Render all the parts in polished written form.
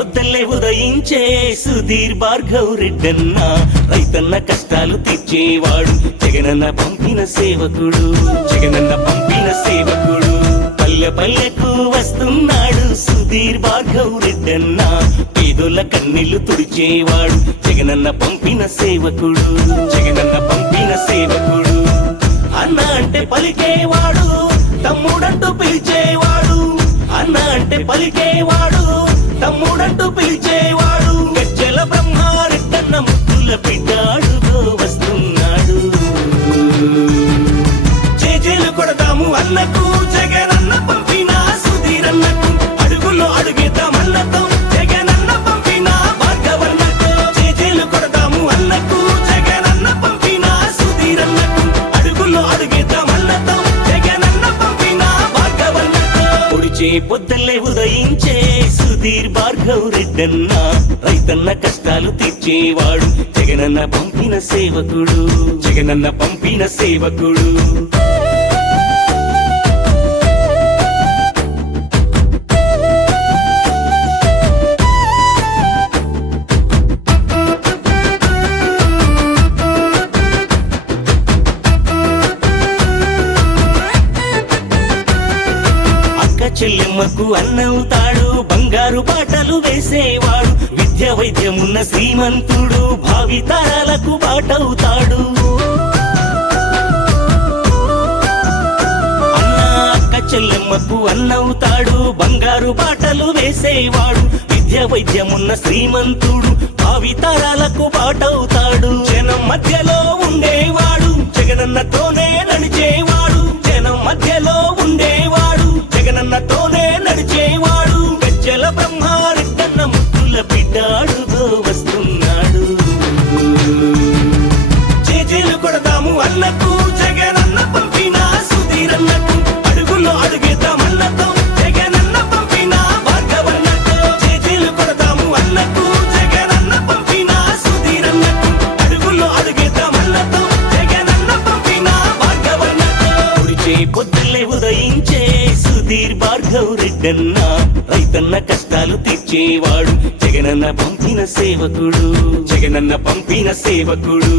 పొద్దల్లే ఉదయించే సుధీర్ భార్గవ్ రెడ్డన్న రైతన్న కష్టాలు తీర్చేవాడు జగనన్న పంపిన సేవకుడు జగనన్న పంపిన సేవకుడు పల్లె పల్లెకు వస్తున్నాడు సుధీర్ భార్గవ్ రెడ్డన్న పేదోళ్ళ కన్నీళ్లు తుడిచేవాడు జగనన్న పంపిన సేవకుడు జగనన్న పంపిన సేవకుడు అన్న అంటే పలికేవాడు తమ్ముడంటూ పిలిచేవాడు అన్న అంటే పలికేవాడు తమ్ముడంటూ పిలిచేవాడు గజ్జల బ్రహ్మారెడ్డన్న ముద్దుల బిడ్డాడుగో వస్తున్నాడు చేజేలు కొడదాము అన్నకు జగనన్న పంపిన సుధీరన్నకు అడుగులో అడుగేద్దామన్నతో జగనన్న పంపిన భార్గవన్నకు చేజేలు కొడదాము అన్నకు జగనన్న పంపిన సుధీరన్నకు అడుగులో అడుగేద్దామన్నతో జగనన్న పంపిన భార్గవన్నకు పొడిచే పొద్దల్లే ఉదయించే సుధీర్ భార్గవ్ రెడ్డన్న రైతన్న కష్టాలు తీర్చేవాడు జగనన్న పంపిన సేవకుడు జగనన్న పంపిన సేవకుడు చెల్లెమ్మకు అన్నవుతాడు బంగారు బాటలు వేసేవాడు విద్య వైద్యమున్న శ్రీమంతుడు భావితరాలకు బాటవుతాడు అన్న అక్క చెల్లెమ్మకు అన్నవుతాడు బంగారు బాటలు వేసేవాడు విద్య వైద్యమున్న శ్రీమంతుడు భావితరాలకు బాటవుతాడు జనం మధ్యలో ఉండేవాడు జగనన్నతోనే నడిచేవాడు జనం మధ్యలో ఉండేవాడు జగనన్నతోనే నడిచేవాడు గజ్జల బ్రహ్మారెడ్డన్న ముద్దుల బిడ్డాడుగో వస్తున్నాడు చేజేలు కొడదాము అన్నకు జగనన్న పంపిన సుధీరన్నకు అడుగులో అడుగేద్దామన్నతో జగనన్న పంపిన భార్గవన్నకు చేజేలు కొడదాము అన్నకు జగనన్న పంపిన సుధీరన్నకు అడుగులో అడుగేద్దామన్నతో జగనన్న పంపిన భార్గవన్నకు పొడిచే పొద్దుల్లే ఉదయించే సుధీర్ భార్గవ్ రెడ్డన్న రైతన్న కష్టాలు తీర్చేవాడు జగనన్న పంపిన సేవకుడు జగనన్న పంపిన సేవకుడు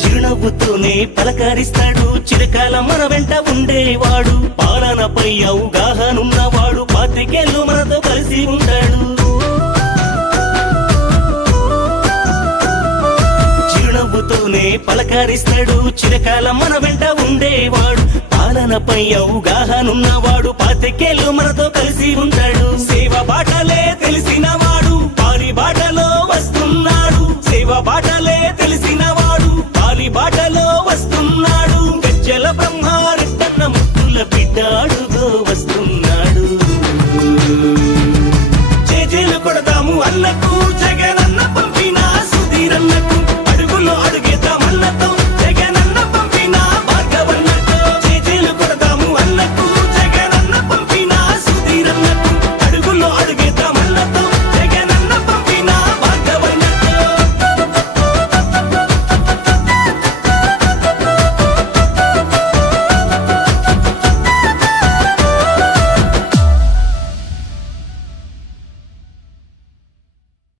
చిరునవ్వుతోనే పలకరిస్తాడు చిరకాల మన వెంట ఉండేవాడు పాలనపై అవగాహనున్నవాడు పాతికేళ్ళు మనతో కలిసి ఉంటాడు చిరునవ్వుతోనే పలకరిస్తాడు చిరకాల మన వెంట ఉండేవాడు పాలనపై అవగాహనున్నవాడు పాతికేళ్ళు మనతో కలిసి ఉంటాడు సేవ బాటలే తెలిసినవాడు వారి బాటలో వస్తున్నాడు సేవ బాటలే తెలిసిన